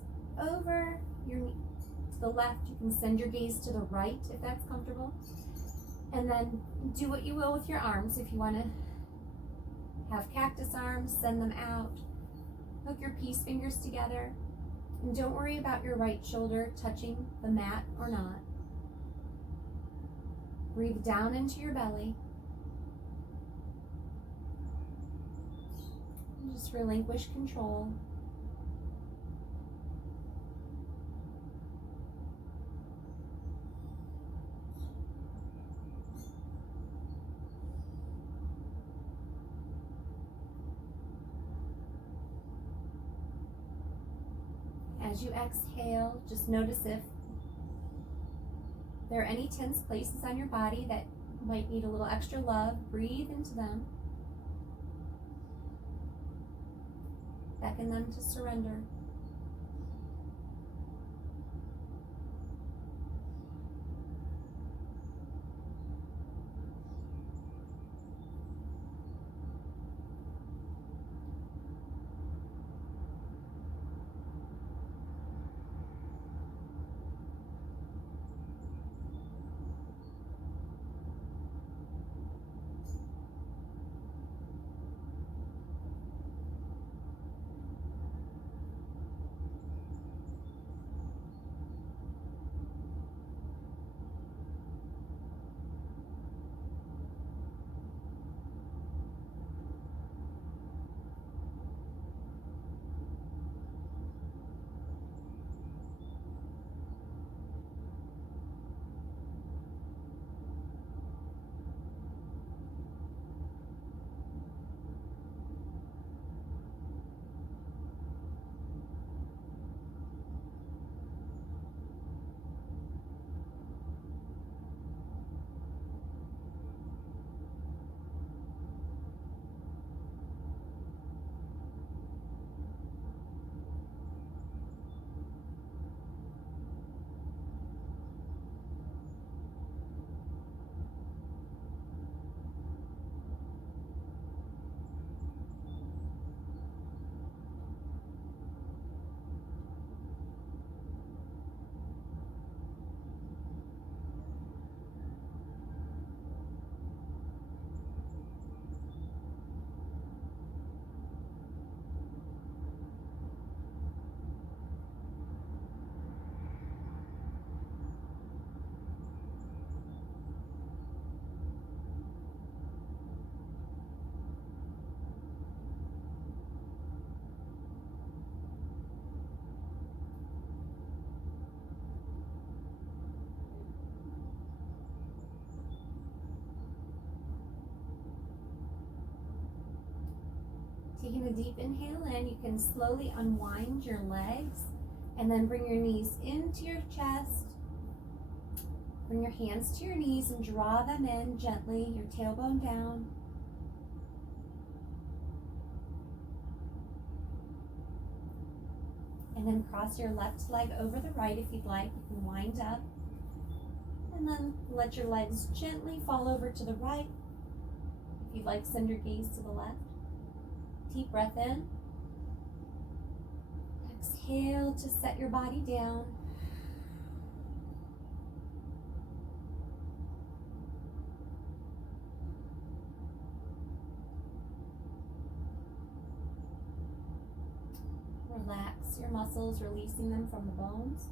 over to the left, you can send your gaze to the right if that's comfortable. And then do what you will with your arms. If you want to have cactus arms, send them out. Hook your peace fingers together. And don't worry about your right shoulder touching the mat or not. Breathe down into your belly. And just relinquish control. As you exhale, just notice if there are any tense places on your body that might need a little extra love. Breathe into them. Beckon them to surrender. Taking a deep inhale in, you can slowly unwind your legs and then bring your knees into your chest. Bring your hands to your knees and draw them in gently, your tailbone down. And then cross your left leg over the right if you'd like. You can wind up. And then let your legs gently fall over to the right. If you'd like, send your gaze to the left. Deep breath in. Exhale to set your body down. Relax your muscles, releasing them from the bones.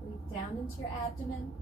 Breathe down into your abdomen.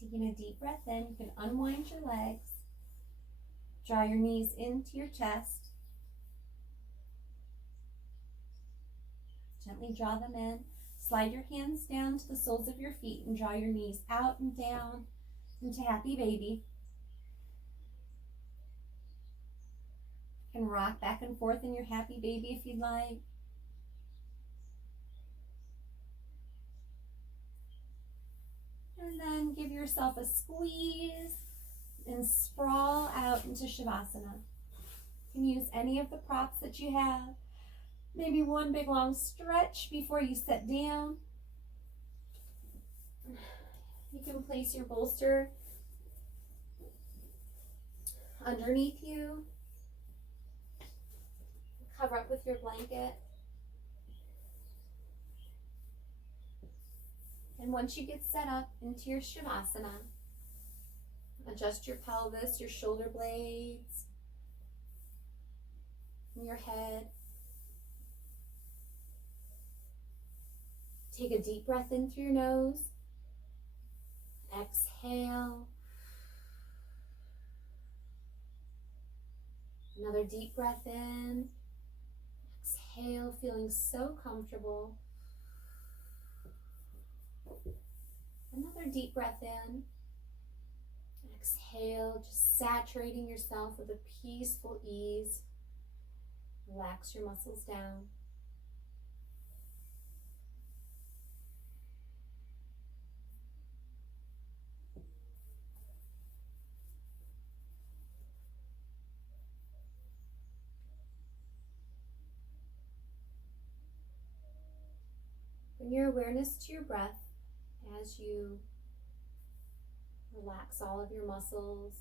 Taking a deep breath in, you can unwind your legs. Draw your knees into your chest. Gently draw them in. Slide your hands down to the soles of your feet and draw your knees out and down into happy baby. You can rock back and forth in your happy baby if you'd like. And then give yourself a squeeze and sprawl out into Shavasana. You can use any of the props that you have. Maybe one big long stretch before you sit down. You can place your bolster underneath you. Cover up with your blanket. And once you get set up into your Shavasana, adjust your pelvis, your shoulder blades, and your head. Take a deep breath in through your nose. Exhale. Another deep breath in. Exhale, feeling so comfortable. Another deep breath in. Exhale, just saturating yourself with a peaceful ease. Relax your muscles down. Bring your awareness to your breath as you relax all of your muscles.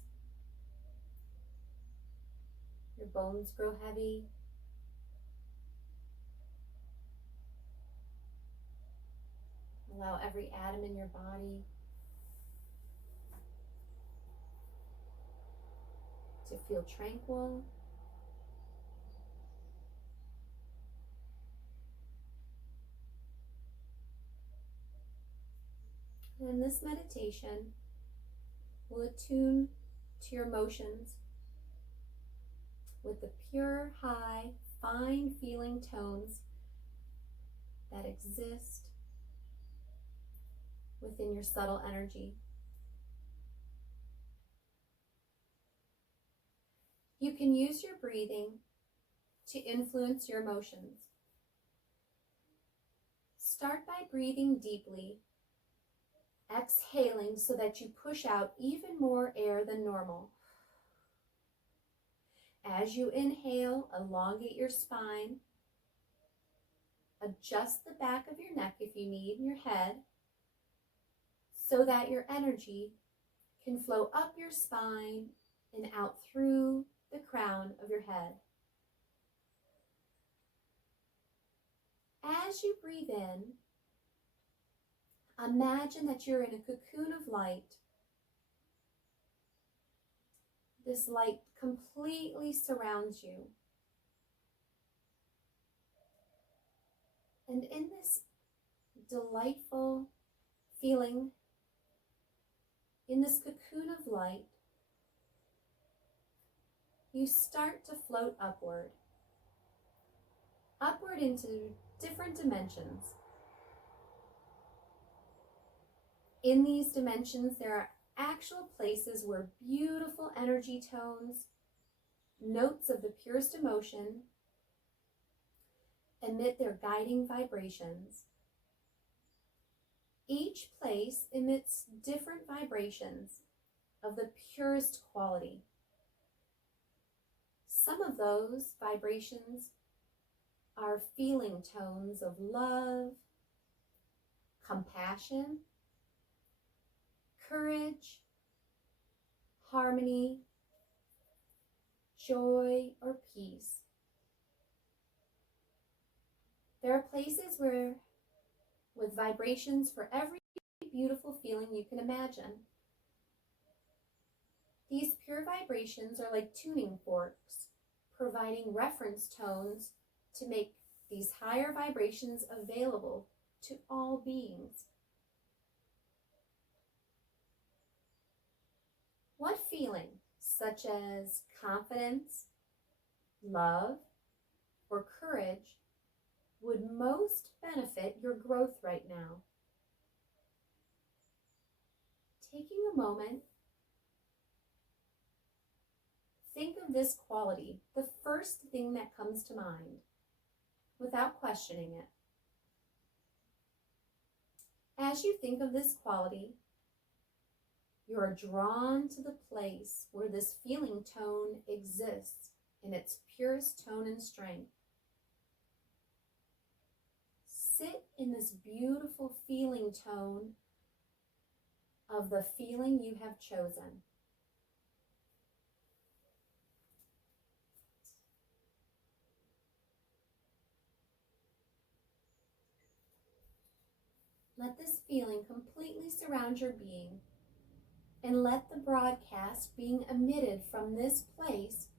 Your bones grow heavy. Allow every atom in your body to feel tranquil. And in this meditation, we'll attune to your emotions with the pure, high, fine feeling tones that exist within your subtle energy. You can use your breathing to influence your emotions. Start by breathing deeply, exhaling so that you push out even more air than normal. As you inhale, elongate your spine, adjust the back of your neck if you need, and your head, so that your energy can flow up your spine and out through the crown of your head. As you breathe in, imagine that you're in a cocoon of light. This light completely surrounds you. And in this delightful feeling, in this cocoon of light, you start to float upward into different dimensions. In these dimensions, there are actual places where beautiful energy tones, notes of the purest emotion, emit their guiding vibrations. Each place emits different vibrations of the purest quality. Some of those vibrations are feeling tones of love, compassion, courage, harmony, joy, or peace. There are places with vibrations for every beautiful feeling you can imagine. These pure vibrations are like tuning forks, providing reference tones to make these higher vibrations available to all beings. What feeling, such as confidence, love, or courage, would most benefit your growth right now? Taking a moment, think of this quality, the first thing that comes to mind, without questioning it. As you think of this quality, you are drawn to the place where this feeling tone exists in its purest tone and strength. Sit in this beautiful feeling tone of the feeling you have chosen. Let this feeling completely surround your being, and let the broadcast being emitted from this place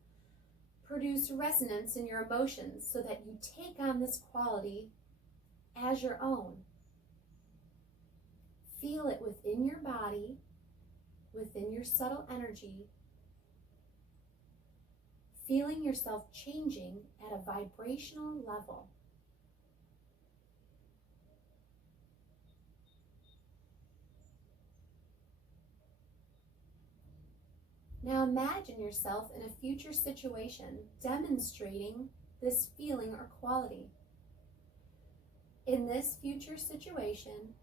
produce resonance in your emotions so that you take on this quality as your own. Feel it within your body, within your subtle energy, feeling yourself changing at a vibrational level. Now imagine yourself in a future situation demonstrating this feeling or quality. In this future situation,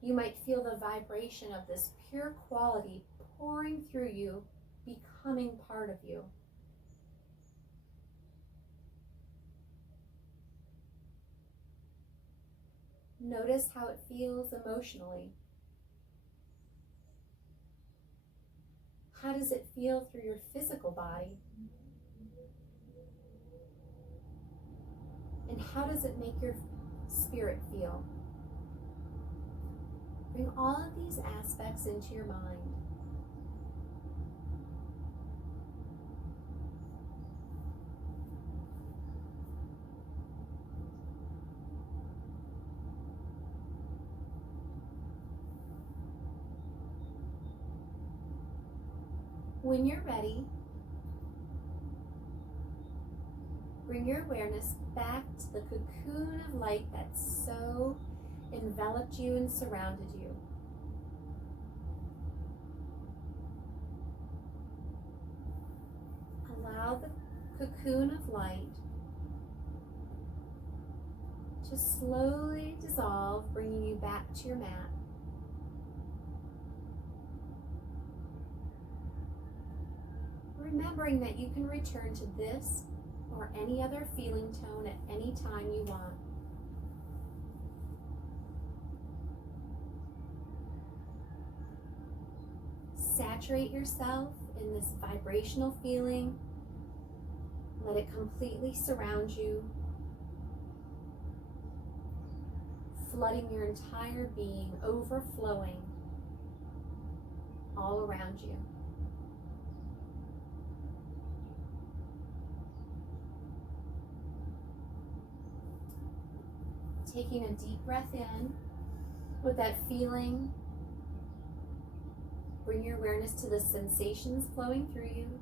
you might feel the vibration of this pure quality pouring through you, becoming part of you. Notice how it feels emotionally. How does it feel through your physical body? And how does it make your spirit feel? Bring all of these aspects into your mind. When you're ready, bring your awareness back to the cocoon of light that so enveloped you and surrounded you. Allow the cocoon of light to slowly dissolve, bringing you back to your mat. Remembering that you can return to this or any other feeling tone at any time you want. Saturate yourself in this vibrational feeling. Let it completely surround you, flooding your entire being, overflowing all around you. Taking a deep breath in with that feeling, bring your awareness to the sensations flowing through you.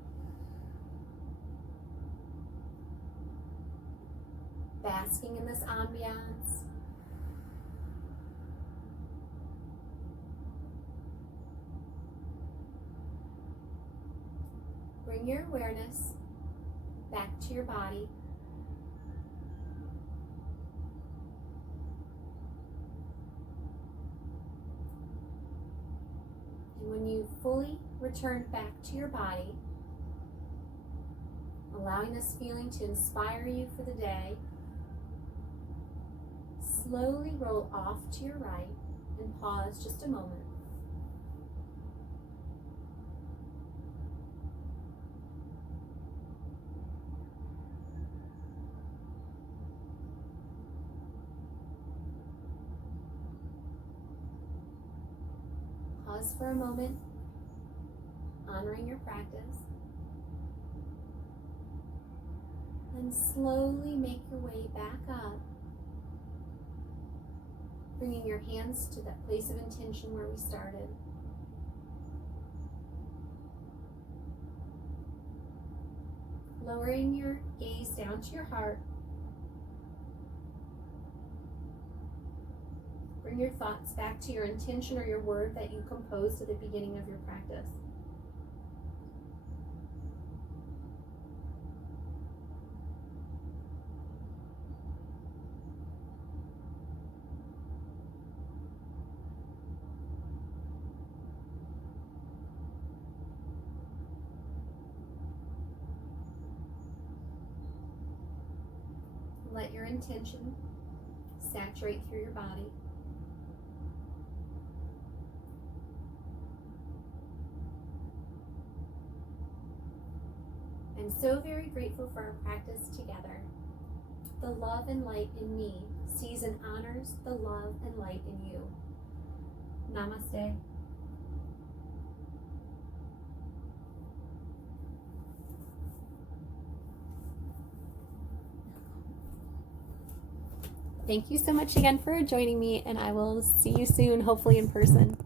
Basking in this ambiance. Bring your awareness back to your body. And when you fully return back to your body, allowing this feeling to inspire you for the day, slowly roll off to your right and pause just a moment. Pause for a moment, honoring your practice. Then slowly make your way back up, bringing your hands to that place of intention where we started. Lowering your gaze down to your heart. Bring your thoughts back to your intention or your word that you composed at the beginning of your practice. Let your intention saturate through your body. I'm so very grateful for our practice together. The love and light in me sees and honors the love and light in you. Namaste. Thank you so much again for joining me, and I will see you soon, hopefully in person.